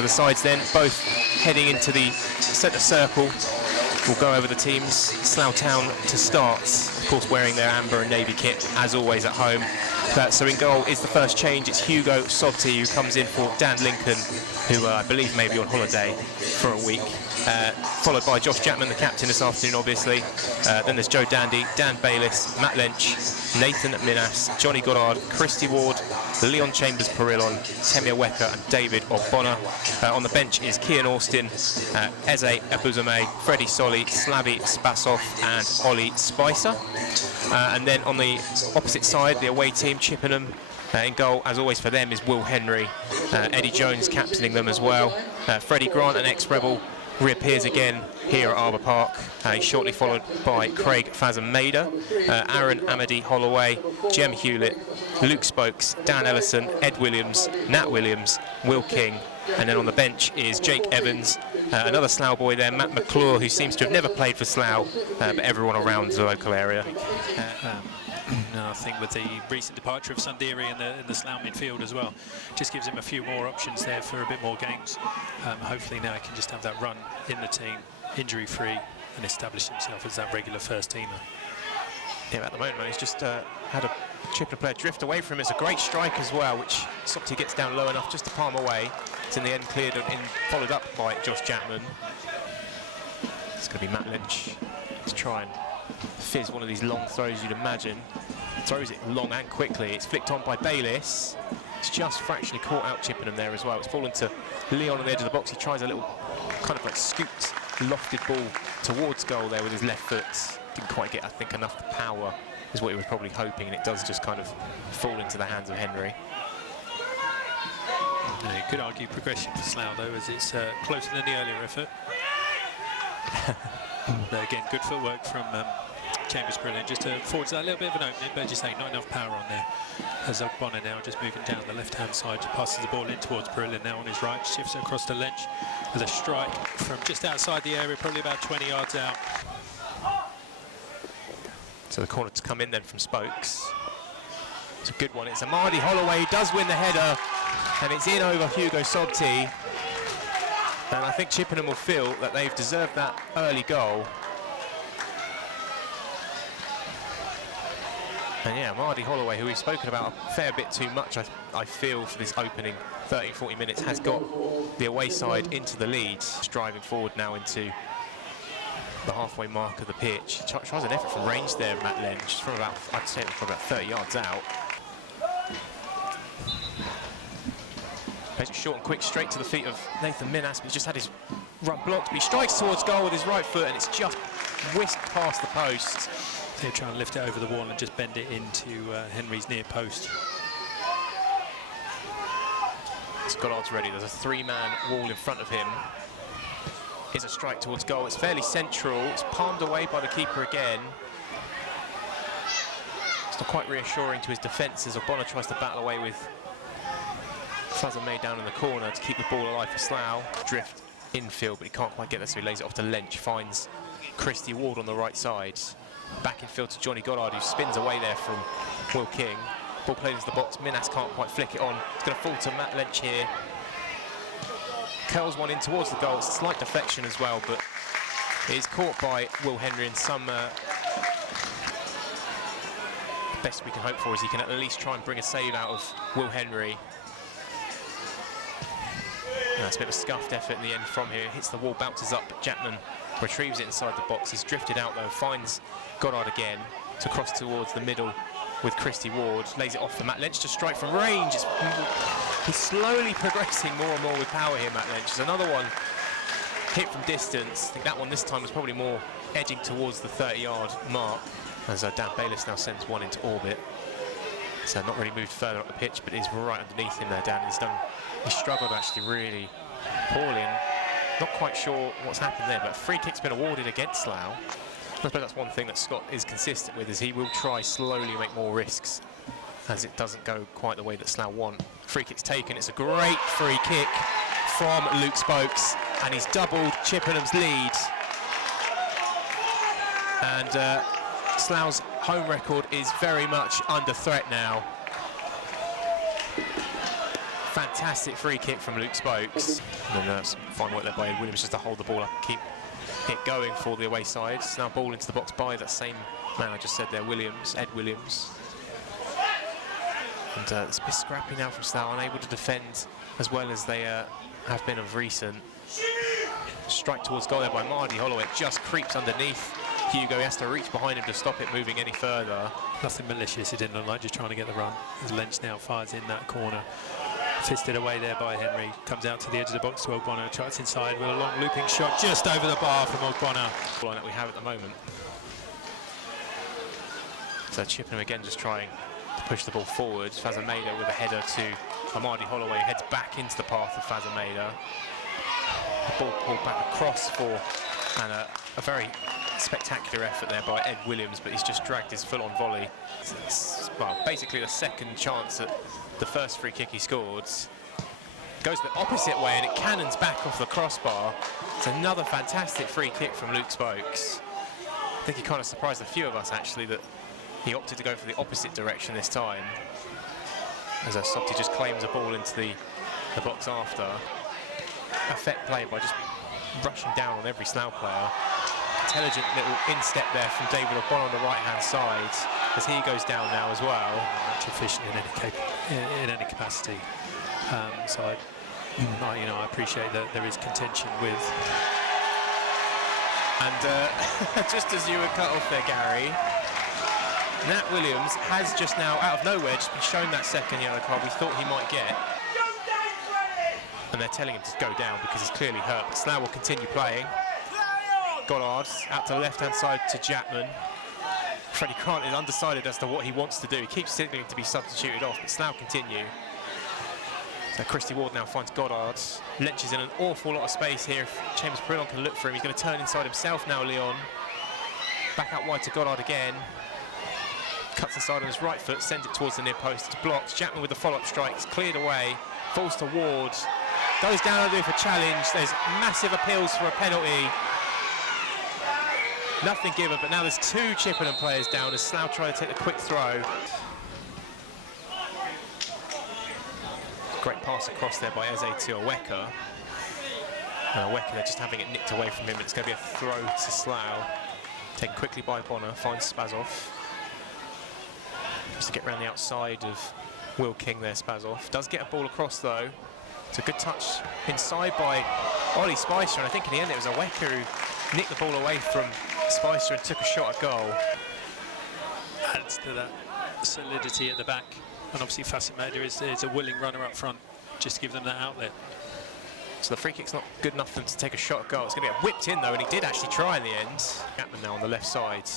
So the sides then both heading into the centre circle. We'll go over the teams. Slough Town to start, of course wearing their amber and navy kit as always at home. So in goal is the first change. It's Hugo Sobti who comes in for Dan Lincoln, who I believe may be on holiday for a week. Followed by Josh Chapman, the captain this afternoon, obviously. Then there's Joe Dandy, Dan Bayliss, Matt Lynch, Nathan Minhas, Johnny Goddard, Christy Ward, Leon Chambers-Perillon, Temia Wecker and David Ogbonna. On the bench is Kian Austin, Eze Ebuzame, Freddie Solly, Slavi Spasov and Ollie Spicer. And then on the opposite side, the away team, Chippenham, in goal, as always for them, is Will Henry. Eddie Jones captaining them as well. Freddie Grant, an ex-Rebel, reappears again here at Arbour Park. He's shortly followed by Craig Fazam-Maida, Aaron Amity Holloway, Jem Hewlett, Luke Spokes, Dan Ellison, Ed Williams, Nat Williams, Will King, and then on the bench is Jake Evans, another Slough boy there, Matt McClure, who seems to have never played for Slough, but everyone around the local area. No, I think with the recent departure of Sundiri in the Slough midfield as well, just gives him a few more options there for a bit more games. Hopefully now he can just have that run in the team, injury-free, and establish himself as that regular first teamer. Yeah, at the moment he's just had a Chippenham player drift away from him. It's a great strike as well, which Sobti gets down low enough just to palm away. It's in the end cleared and followed up by Josh Chapman. It's going to be Matt Lynch to try and fizz one of these long throws, you'd imagine. Throws it long and quickly. It's flicked on by Bayliss. It's just fractionally caught out Chippenham there as well. It's fallen to Leon on the edge of the box. He tries a little kind of like scooped, lofted ball towards goal there with his left foot. Didn't quite get, I think, enough power is what he was probably hoping, and it does just kind of fall into the hands of Henry. No, you could argue progression for Slough though, as it's closer than the earlier effort. Again, good footwork from Chambers-Perillon, just affords that little bit of an opening, but just saying, not enough power on there. As Ogbonna now just moving down the left-hand side, passes the ball in towards Perillon now on his right, shifts it across to Lynch with a strike from just outside the area, probably about 20 yards out. So the corner to come in then from Spokes. It's a good one. It's Amadi Holloway who does win the header, and it's in over Hugo Sobti. And I think Chippenham will feel that they've deserved that early goal. And yeah, Amadi Holloway, who we've spoken about a fair bit too much, I feel, for this opening 30-40 minutes, has got the away side into the lead. Driving forward now into the halfway mark of the pitch. Tries an effort from range there, Matt Lynch, from about, I'd say, from about 30 yards out. Plays it short and quick, straight to the feet of Nathan Minhas, but he's just had his run blocked. But he strikes towards goal with his right foot, and it's just whisked past the post. They'll try and lift it over the wall and just bend it into Henry's near post. Goddard's ready. There's a three-man wall in front of him. Here's a strike towards goal. It's fairly central. It's palmed away by the keeper again. It's not quite reassuring to his defence as Ogbonna tries to battle away with Fazam-Maida down in the corner to keep the ball alive for Slough. Drift infield, but he can't quite get there, so he lays it off to Lynch. Finds Christy Ward on the right side. Back infield to Johnny Goddard, who spins away there from Will King. Ball played into the box. Minhas can't quite flick it on. It's going to fall to Matt Lynch here. Curls one in towards the goal. It's a slight deflection as well, but it is caught by Will Henry, and some best we can hope for is he can at least try and bring a save out of Will Henry. That's a bit of a scuffed effort in the end from here. Hits the wall, bounces up, but Chapman retrieves it inside the box. He's drifted out though, finds Goddard again to cross towards the middle with Christy Ward. Lays it off for Matt Lynch to strike from range. He's slowly progressing more and more with power here, Matt Lynch. There's another one hit from distance. I think that one this time was probably more edging towards the 30-yard mark, as Dan Bayliss now sends one into orbit. So not really moved further up the pitch, but is right underneath him there, Dan. He's struggled actually really poorly, and not quite sure what's happened there, but a free kick's been awarded against Slough. I suppose that's one thing that Scott is consistent with, is he will try slowly make more risks as it doesn't go quite the way that Slough want. Free kick's taken. It's a great free kick from Luke Spokes, and he's doubled Chippenham's lead. And Slough's home record is very much under threat now. Fantastic free kick from Luke Spokes. And then fine work there by Ed Williams just to hold the ball up and keep it going for the away side. Now ball into the box by that same man I just said there, Ed Williams. And it's a bit scrappy now from Slough, unable to defend as well as they have been of recent. Strike towards goal there by Mardy Holloway. It just creeps underneath Hugo. He has to reach behind him to stop it moving any further. Nothing malicious, it didn't look like, just trying to get the run. As Lynch now fires in that corner. Fisted away there by Henry. Comes out to the edge of the box to Ogbonna. Tries inside with a long looping shot just over the bar from Ogbonna. Line that we have at the moment. So Chippenham again just trying to push the ball forward. Fazameda with a header to Amadi Holloway. Heads back into the path of Fazameda. The ball pulled back across for and a very spectacular effort there by Ed Williams, but he's just dragged his full-on volley. Well, basically the second chance at the first free kick he scored. Goes the opposite way and it cannons back off the crossbar. It's another fantastic free kick from Luke Spokes. I think he kind of surprised a few of us actually that he opted to go for the opposite direction this time. As Sopti just claims a ball into the box after. Effect play by just rushing down on every Slough player. Intelligent little instep there from David Ogbonna on the right-hand side as he goes down now as well. Much efficient in any capacity. So I appreciate that there is contention with. And just as you were cut off there, Gary, Nat Williams has just now, out of nowhere, just been shown that second yellow card we thought he might get. And they're telling him to go down because he's clearly hurt. But Slough will continue playing. Goddard out to the left-hand side to Japman. Freddie Grant is undecided as to what he wants to do. He keeps signalling to be substituted off, but Slough continue. So Christy Ward now finds Goddard. Lynch is in an awful lot of space here. If Chambers Prillon can look for him, he's going to turn inside himself now, Leon. Back out wide to Goddard again. Cuts inside on his right foot, sends it towards the near post. It's blocked. Japman with the follow-up strike. It's cleared away. Falls to Ward. Goes down under for challenge. There's massive appeals for a penalty. Nothing given, but now there's two Chippenham players down as Slough try to take the quick throw. Great pass across there by Eze to Oweka. And Oweka, they're just having it nicked away from him. It's going to be a throw to Slough. Taken quickly by Bonner, finds Spazov. Just to get around the outside of Will King there, Spazov. Does get a ball across though. It's a good touch inside by Ollie Spicer, and I think in the end it was Oweka who nicked the ball away from Spicer and took a shot at goal. Adds to that solidity at the back, and obviously Fazameda is a willing runner up front, just to give them that outlet. So the free kick's not good enough for them to take a shot at goal. It's going to get whipped in though, and he did actually try in the end. Japman now on the left side.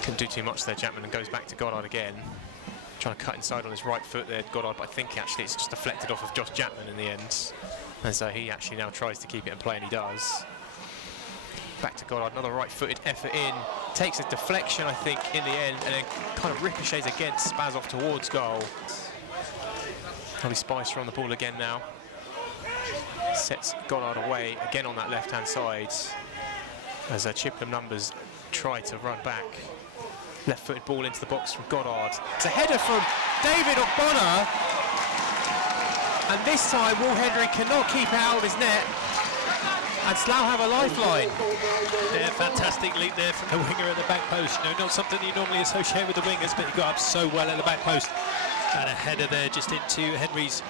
Couldn't do too much there, Japman, and goes back to Goddard again. Trying to cut inside on his right foot there, Goddard, but I think actually it's just deflected off of Josh Japman in the end. And so he actually now tries to keep it in play, and he does. Back to Goddard, another right-footed effort in. Takes a deflection, I think, in the end, and then kind of ricochets against Spazov towards goal. Ollie Spicer on the ball again now. Sets Goddard away again on that left-hand side as Chippenham numbers try to run back. Left-footed ball into the box from Goddard. It's a header from David Ogbonna, and this time Will Henry cannot keep it out of his net, and Slough have a lifeline. Yeah, fantastic leap there from the winger at the back post. You know, not something you normally associate with the wingers, but he got up so well at the back post. And a header there just into Henry's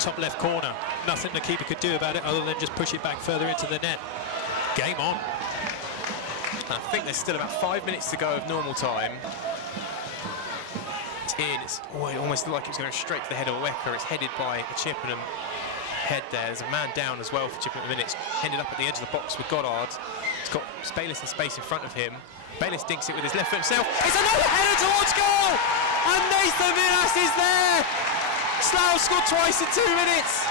top left corner. Nothing the keeper could do about it other than just push it back further into the net. Game on. I think there's still about 5 minutes to go of normal time. It's in. It almost looked like it was going straight to the head of Oweka. It's headed by a Chippenham head there. There's a man down as well for Chippenham at the minute. It's ended up at the edge of the box with Goddard. He's got Bayliss in space in front of him. Bayliss dinks it with his left foot himself. It's another header towards goal! And Nathan Minhas is there! Slough scored twice in 2 minutes,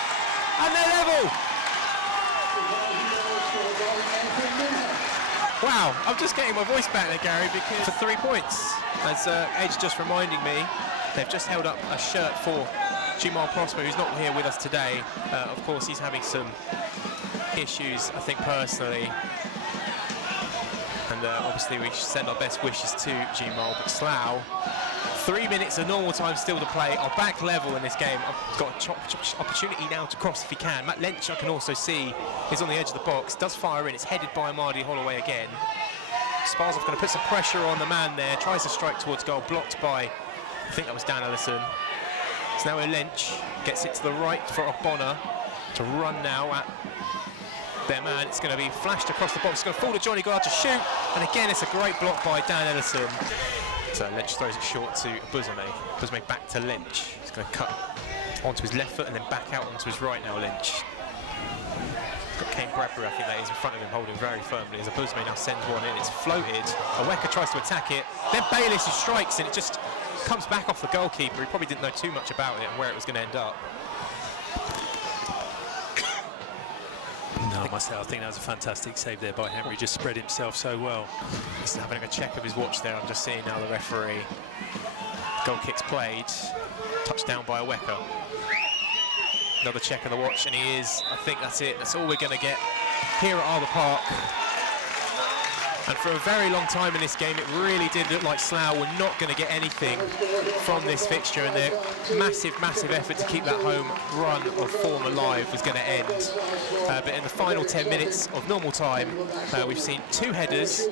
and they're level. Wow, I'm just getting my voice back there, Gary, because for 3 points. As Edge just reminding me, they've just held up a shirt for Jamal Prosper, who's not here with us today. Of course, he's having some issues, I think, personally. And obviously, we should send our best wishes to Jamal. But Slough, 3 minutes of normal time still to play. Our back level in this game. I've got a opportunity now to cross if he can. Matt Lynch, I can also see, is on the edge of the box. Does fire in. It's headed by Mardy Holloway again. Sparsov going to put some pressure on the man there. Tries to strike towards goal. Blocked by, I think that was Dan Ellison. So now Lynch gets it to the right for Ogbonna to run now at their man. It's going to be flashed across the box. It's going to fall to Johnny Gard to shoot. And again, it's a great block by Dan Ellison. So Lynch throws it short to Busame. Busame back to Lynch. He's going to cut onto his left foot and then back out onto his right now, Lynch. Got Kane Bradbury, I think that is in front of him, holding very firmly as Busame now sends one in. It's floated. Aweka tries to attack it. Then Bayliss who strikes, and it just comes back off the goalkeeper. He probably didn't know too much about it and where it was going to end up. No, I must say, I think that was a fantastic save there by Henry. Just spread himself so well. He's having a check of his watch there. I'm just seeing now the referee. Goal kick's played. Touchdown by Aweka. Another check of the watch, and he is. I think that's it. That's all we're going to get here at Arbour Park. And for a very long time in this game, it really did look like Slough were not going to get anything from this fixture, and their massive, massive effort to keep that home run of form alive was going to end. But in the final 10 minutes of normal time, we've seen 2 headers,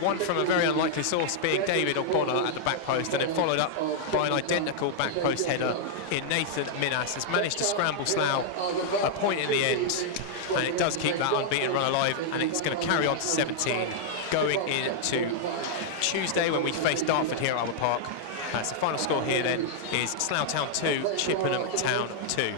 one from a very unlikely source being David Ogbonna at the back post, and then followed up by an identical back post header in Nathan Minhas. Has managed to scramble Slough a point in the end, and it does keep that unbeaten run alive, and it's going to carry on to 17. Going into Tuesday when we face Dartford here at Arbour Park. So final score here then is Slough Town 2, Chippenham Town 2.